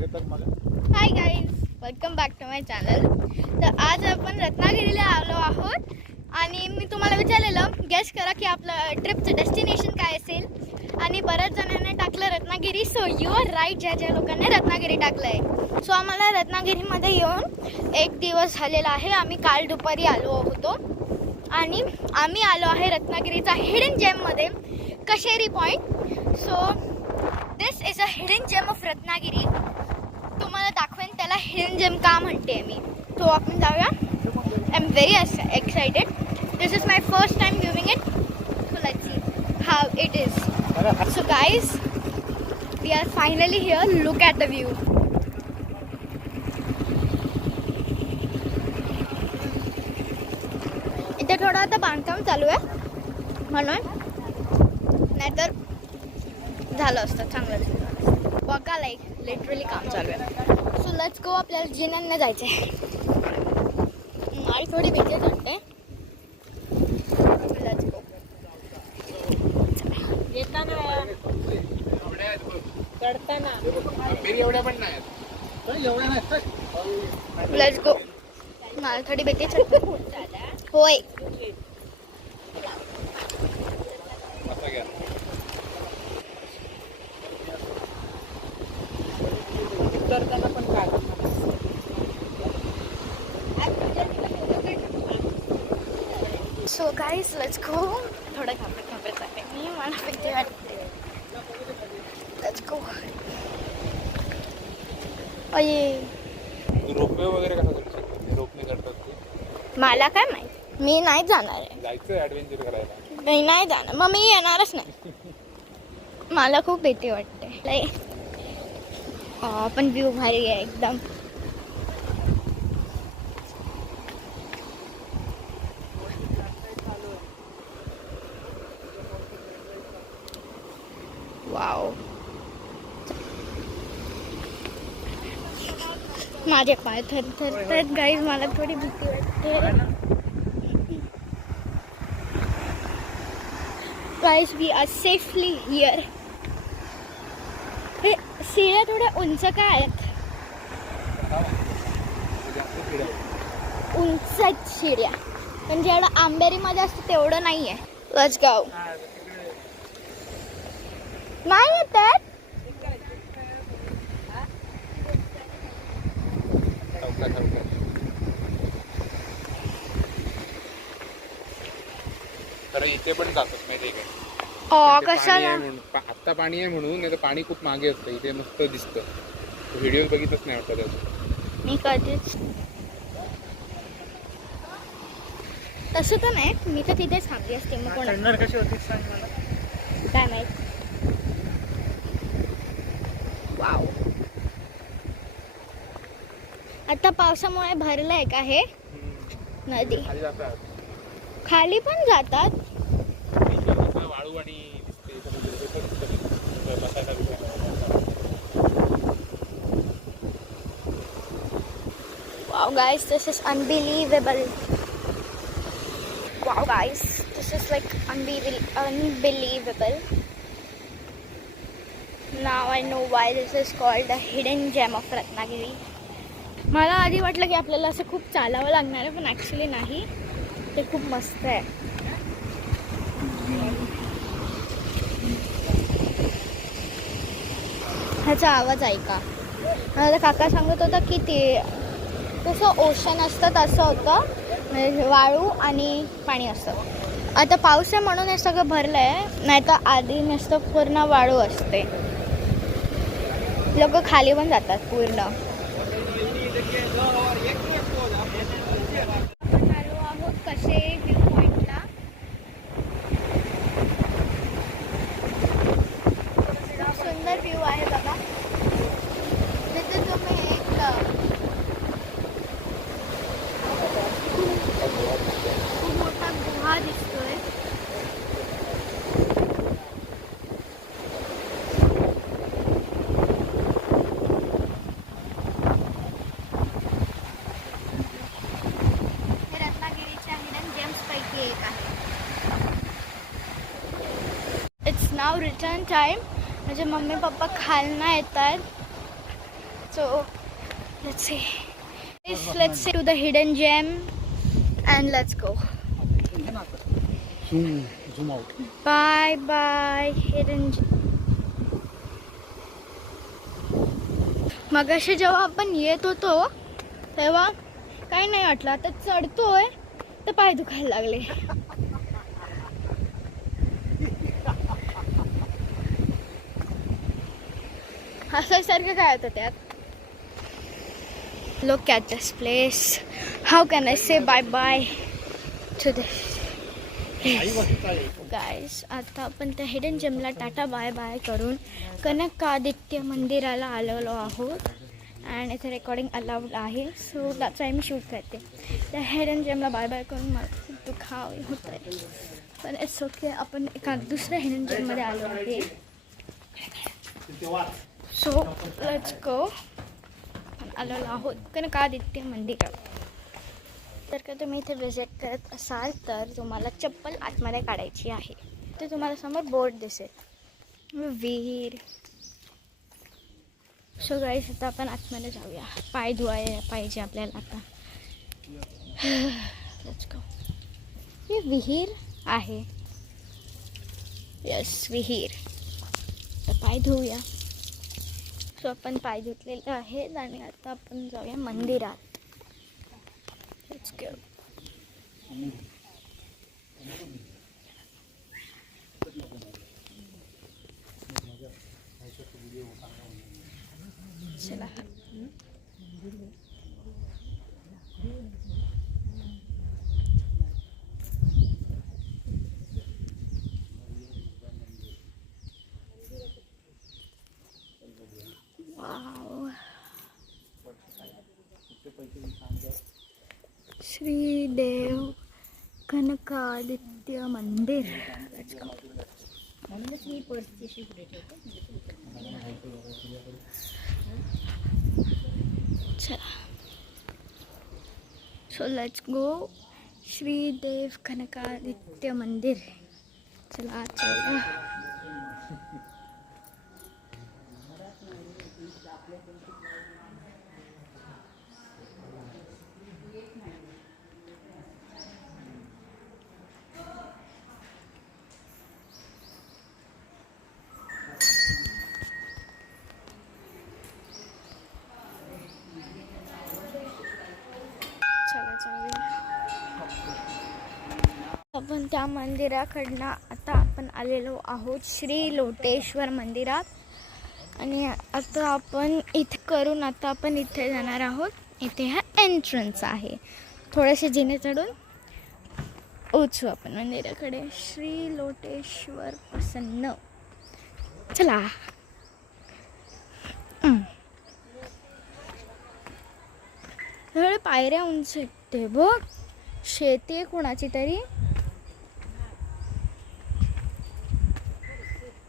High guys, welcome back to my channel. तर आज आपण रत्नागिरीला आलो आहोत आणि मी तुम्हाला विचारलेलं गेस करा की आपलं ट्रिपचं डेस्टिनेशन काय असेल. आणि बऱ्याच जणांनी टाकलं Ratnagiri. So you are right, ज्या लोकांनी रत्नागिरी टाकलं आहे. सो आम्हाला रत्नागिरीमध्ये येऊन 1 दिवस झालेला आहे. आम्ही काल दुपारी आलो होतो आणि आम्ही आलो आहे रत्नागिरीचा हिडन जेममध्ये, Kasheri point. So this is a hidden gem of Ratnagiri. तुम्हाला दाखवेन त्याला हिडन जेम का म्हणते मी. तो आपण जाऊया. I am very excited. This is my first time viewing it. So let's see how it is. So guys, we are finally here. Look at the view. इथे थोडं आता बांधकाम चालू आहे म्हणून, नाहीतर झालं असतं चांगलं. बघा, लाईक लिटरली काम चालू आहे. सो लेट्स गो. आपल्याला जिन्यांना जायचं आहे. माळी थोडी भीती वाटते. Let's go. Let's go. मला थोडी भीती होय. So guys, let's go. थोडं थांबायचं आहे. मी मला भीती वाटते. Let's go. अये, रोपवे वगैरे कसं रोपणे करतात ते मला काय माहित. मी नाही जाणार आहे. जायचं ऍडव्हेंचर करायला. मी नाही जाणार. मग मी येणारच नाही. मला खूप भीती वाटते. पण व्ह्यू भारी आहे एकदम. वाव. माझे पाय थरथरतात गाईज. मला थोडी भीती वाटते. Guys, we are safely here. हे शिड्या थोड्या उंच काय आहेत? उंच आहेत शिड्या, पण जेवढं आंबेरीमध्ये असतं तेवढं नाही आहे. Let's go. नाही येतात. तर इथे पण जातात माहिती आहे का? कशाला? आत्ता पाणी आहे म्हणून, नाही तर पाणी खूप मागे असतं. इथे मस्त दिसतं. व्हिडिओ बघितलंच नाही वाटतं त्याचं. मी कधीच तसं तर नाही. मी तर तिथेच थांबली असते. मग कोण कशी होती सांग मला. काय माहित. वाव. आता पावसामुळे भरलंय का हे नदी? खाली जातात. खाली पण जातात. वाळू आणि Wow guys, this is unbelievable. Wow guys, this is like unbelievable. Now I know why this is called the hidden gem of Ratnagiri. मला आधी वाटलं की आपल्याला असं खूप चालावं लागणार आहे, पण ॲक्च्युली नाही. ते खूप मस्त आहे. ह्याचा आवाज ऐका. मला काका सांगत होता की ते तसं ओशन असतं तसं होतं, म्हणजे वाळू आणि पाणी असतं. आता पाऊस आहे म्हणून हे सगळं भरलं आहे, नाही तर आधी नुसतं पूर्ण वाळू असते. लोक खाली पण जातात पूर्ण. आपण आलो आहोत कशेरी व्ह्यू पॉईंटला. सुंदर व्ह्यू आहे बघा. तिथे तुम्ही एक खूप मोठा गुहा दिसतोय. हे रत्नागिरीच्या हिडन जेम्स पैकी एक आहे. It's now return time. माझे मम्मी पप्पा खालना येत आहेत. So let's see. Let's see to the hidden gem and let's go. Zoom out. Bye bye hidden gem. मगाशी जेव्हा आपण येत होतो तेव्हा काही नाही वाटलं, आता चढतोय तर पाय दुखायला लागले. हसायसारखं काय होतं त्यात. Look at this place. How can I say bye bye to this? गाईस आता आपण त्या हिडन जेमला टाटा बाय बाय करून कनकादित्य मंदिराला आलेलो आहोत. अँड इथे रेकॉर्डिंग अलाउड आहे, so that's why me shoot करते. त्या हिडन जेमला बाय बाय करून मला खूप दुखाव होत आहे, पण इट्स ओके. आपण एका दुसऱ्या हिडन जेममध्ये आलो आहे. सो लेट्स गो. आलेलो आहोत कनकादित्य मंदिरात. जर का तुम्ही इथे विजिट करत असाल तर तुम्हाला चप्पल आतमध्ये काढायची आहे. ते तुम्हाला समोर बोर्ड दिसेल, विहीर. सो गाईस आता आपण आतमध्ये जाऊया. पाय धुवायला पाहिजे आपल्याला आता. Let's go. हे विहीर आहे. यस विहीर. तर पाय धुवूया. सो आपण पाय धुतलेले आहेत आणि आता आपण जाऊया मंदिरात. Let's go. चला. Wow. श्री देव कनकादित्य मंदिर. Let's go. चला. So let's go. Shri Dev Kanakaditya मंदिर. चला चला. आपण त्या मंदिराकडनं आता आपण आलेलो आहोत श्री लोटेश्वर मंदिरात. आणि आता आपण इथे करून आता आपण इथे जाणार आहोत. इथे हा एंट्रन्स आहे. थोडेसे जिने चढून उचू आपण मंदिराकडे. श्री लोटेश्वर प्रसन्न. चला. थोडे पायऱ्या उंच ते बघ. शेती आहे कोणाची तरी.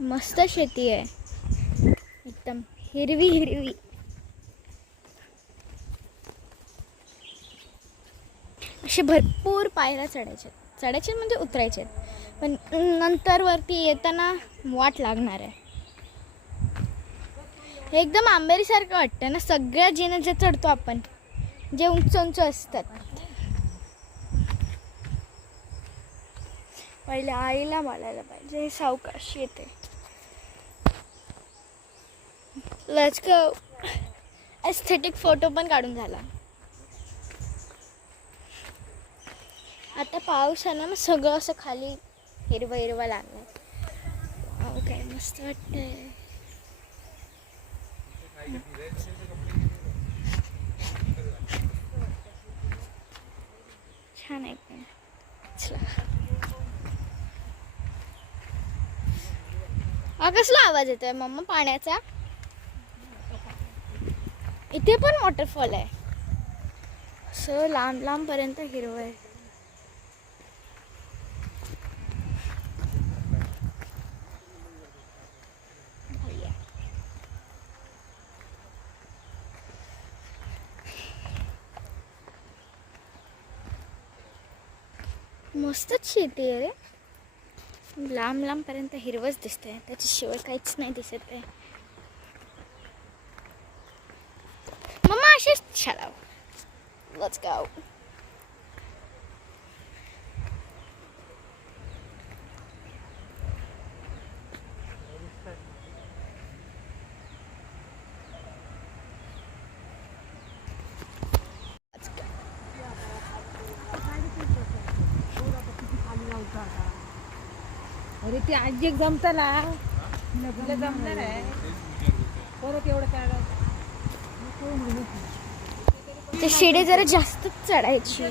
मस्त शेती आहे, एकदम हिरवी हिरवी. असे भरपूर पायऱ्या चढायचे म्हणजे उतरायचे. पण नंतर वरती येताना वाट लागणार आहे. हे एकदम आंबेरीसारखं वाटतं ना. सगळ्या जिने जे चढतो आपण, जे उंच उंच असतात. पहिले आईला बोलायला पाहिजे. सावकाश येते. Let's go. एस्थेटिक फोटो पण काढून झाला. आता पाऊस आला ना, सगळं असं खाली हिरवं हिरवं लागलं. काय मस्त वाटतंय. छान आहे. कसला आवाज येतोय मम्मा पाण्याचा. इथे पण वॉटरफॉल आहे. असं लांब लांब पर्यंत हिरवं आहे. मस्तच शेती आहे रे. लांब लांब पर्यंत हिरवंच दिसतंय. त्याच्याशिवाय काहीच नाही दिसत आहे. चलो लेट्स गो. अरे ते आजी एक जमताला तुला जमणार आहे परत एवढं काढ ते शिडी जरा जास्त चढायची.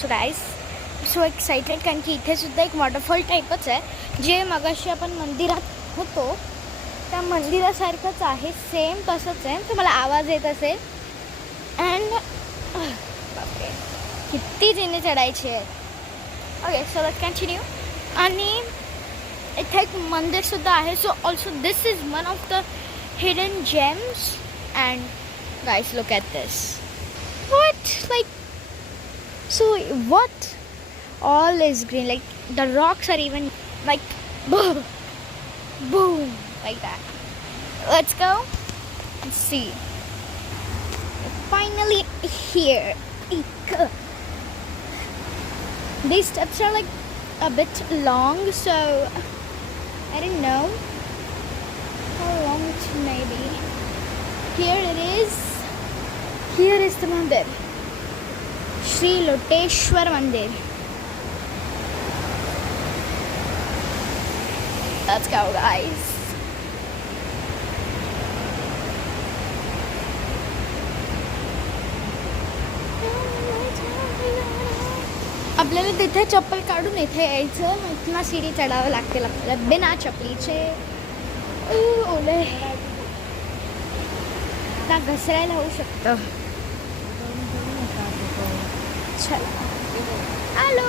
सो गाईस सो एक्साइटेड कारण की इथे सुद्धा एक वॉटरफॉल टाईपच आहे जे मगाशी आपण मंदिरात होतो त्या मंदिरासारखंच आहे. सेम तसंच आहे. तुम्हाला आवाज येत असेल. अँड बापरे किती जिने चढायची आहे. Okay so let's continue. आणि इथे एक मंदिरसुद्धा आहे. So also this is one of the hidden gems. And guys look at this. What like so what all is green, like the rocks are even like boom boom like that. Let's go and see. Finally here. These steps are like a bit long, so I don't know how long it may be. Here it is. Here is the mandir. Shri Loteshwar मंदिर. Let's go guys. आपल्याला तिथे चप्पल काढून इथे यायचं. इथनं CD चढावं लागतील आपल्याला बिना चपलीचे. ओले ना घसरायला होऊ शकतं. हॅलो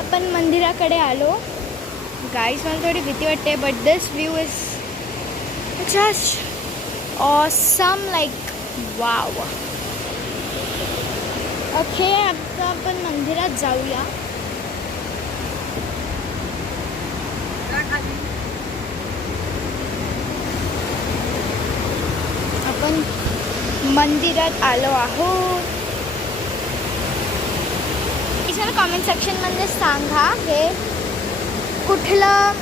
आपण मंदिराकडे आलो. गाईज मला थोडी भीती वाटते but this view is just awesome like wow. Okay आता आपण मंदिरात जाऊया. आपण मंदिरात आलो आहोत. कॉमेंट सेक्शनमध्ये सांगा हे कुठलं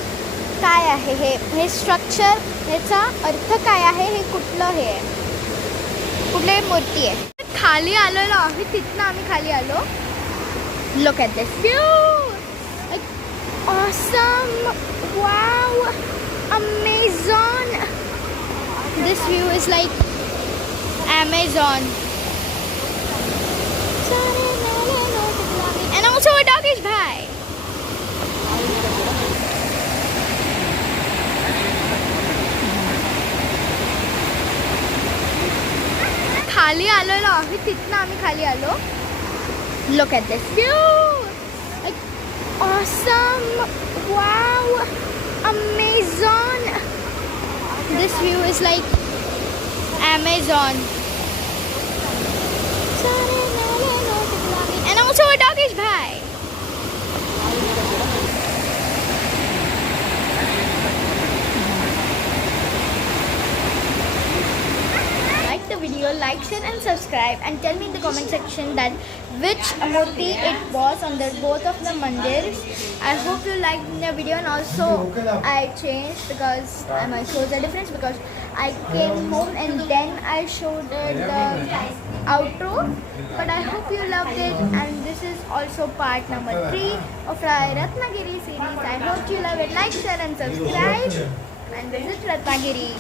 काय आहे. हे स्ट्रक्चर ह्याचा अर्थ काय आहे. हे कुठलं हे कुठली मूर्ती आहे. खाली आलेलो आहे. तिथनं आम्ही खाली आलो. Look at this view. Awesome wow Amazon. This view is like Amazon. And also a doggish bhai. खाली आलेलो आहे. तिथनं आम्ही खाली आलो. Look at this view. Like awesome. Wow. Amazon. This view is like Amazon. And also a doggish bhai. Like the video, like, share and subscribe and tell me in the comment section that which murti it was on the both of the mandirs. I hope you liked the video and also I changed because my shows are different because I came home and then I showed the outro. But I hope you loved it and this is also part number 3 of our Ratnagiri series. I hope you love it. Like, share and subscribe and visit Ratnagiri.